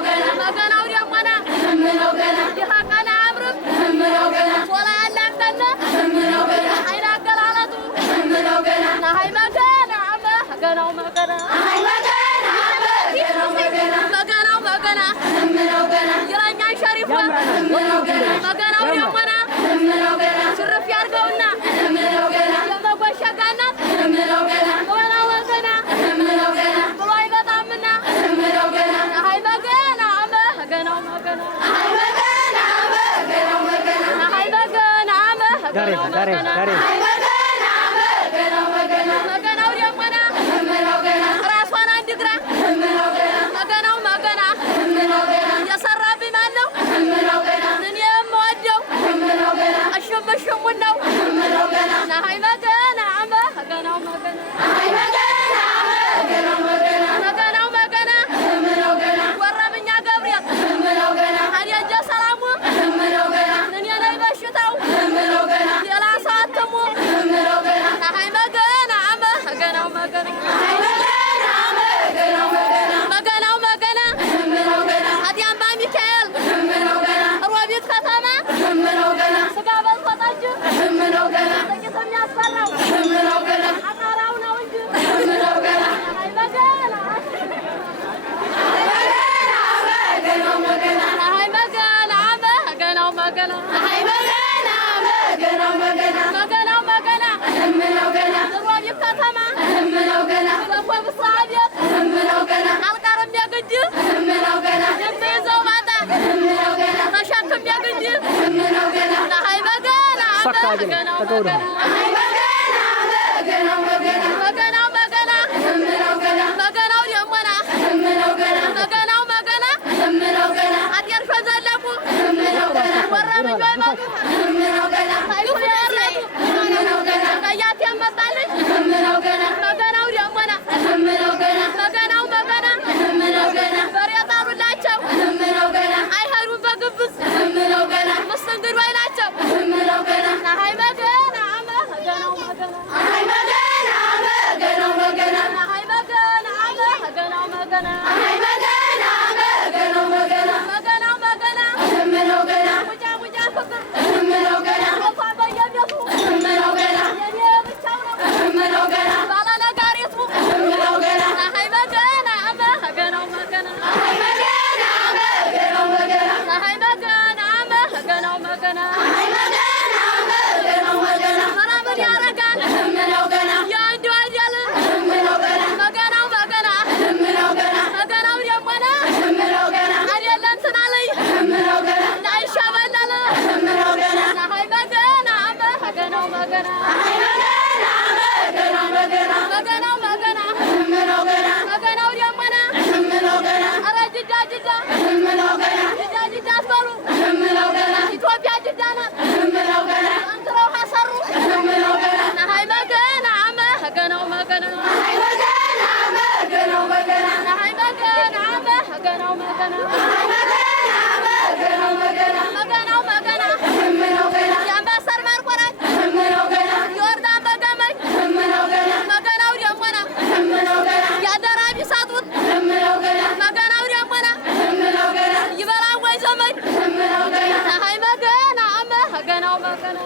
መገናው ደሞና ይሃቃና አምርም ወላ ያላንተና አይና አገላለጡ ናሃይ መገና መገናው መገና ይለኛን ሸሪፍ መገናው ደሞና ሽርፍ ያርገውና የመጎሸጋና ወላ ወገና ብሎ አይበጣምና ናሃይ መገና መገናው መገና ናሃይ መገና መገናው ደሞና ራሷን አንድ ግራ መገናው መገና የሰራብኝ ማነው እኔ የምወደው እሽም ነው ናሃይ መገና መገናው መገና መገናው መገና ወረብኛ ገብርኤል አዲያጀ ሰላሙ እኔ ላይ በሽታው ሌላ ሰው አትሙ ናሃይ መገና መገናው መገና መገናው መገና አዲያምባ ሚካኤል ሮቢት ከተማ ስጋ በልቶ ጠጅ ጥቂት የሚያስፈራው አጣራው ነው እንጂ ናሃይ መገና ናሃይ መገና መገናው መገና መገናው መገና ሮቢት ከተማ ለፖሊስ አቤት አልቀርም የግድ የሚይዘው ማጣ ተሸክም የግድ ናሃይ መገና መገናው መገና መገናው መገና መገናው ደሞና መገናው መገና አጤርሾ ዘለቁ ወረብኝ ባይመጡ ሳይኩል ያረዱ ቀያት የመጣልኝ መገናው ደሞና መገናው መገና በሬ ጣሉላቸው አይሄዱም በግብዝ መስተንግዶ አይናቸው ናሃይ መገና መገናው መገና ናሃይ መገና መገናው መገና መገናው መገና ሙጫ ሙጫ ፍቅር እንኳን በየቤቱ የኔ ብቻው ነው ባለነጋሪቱ ናሃይ መገና መገናው መገና ናሃይ መገና መገናው መገና ሰላምን ያረጋል የአንዱ አይደል መገናው መገና መገናው ደሞና አይደለ እንትን አለኝ እንዳይሻበለለ ናሃይ መገና መገናው መገና መገናው መገና መገናው ደሞና ኧረ ጅዳ ጅዳ አትበሉ ኢትዮጵያ ጅዳ ናት ጠንክረው ካሰሩ ናሃይ መገና መገናው መገና ናሃይ መገና መገናው መገና መገናው መገና የአምባሰል ማርቆራጭ የወርዳን በገመኝ መገናው ደሞና ያደራ ቢሳጡት መገናው ደሞና ይበላ ወይ ዘመድ ናሃይ መገና መገናው መገና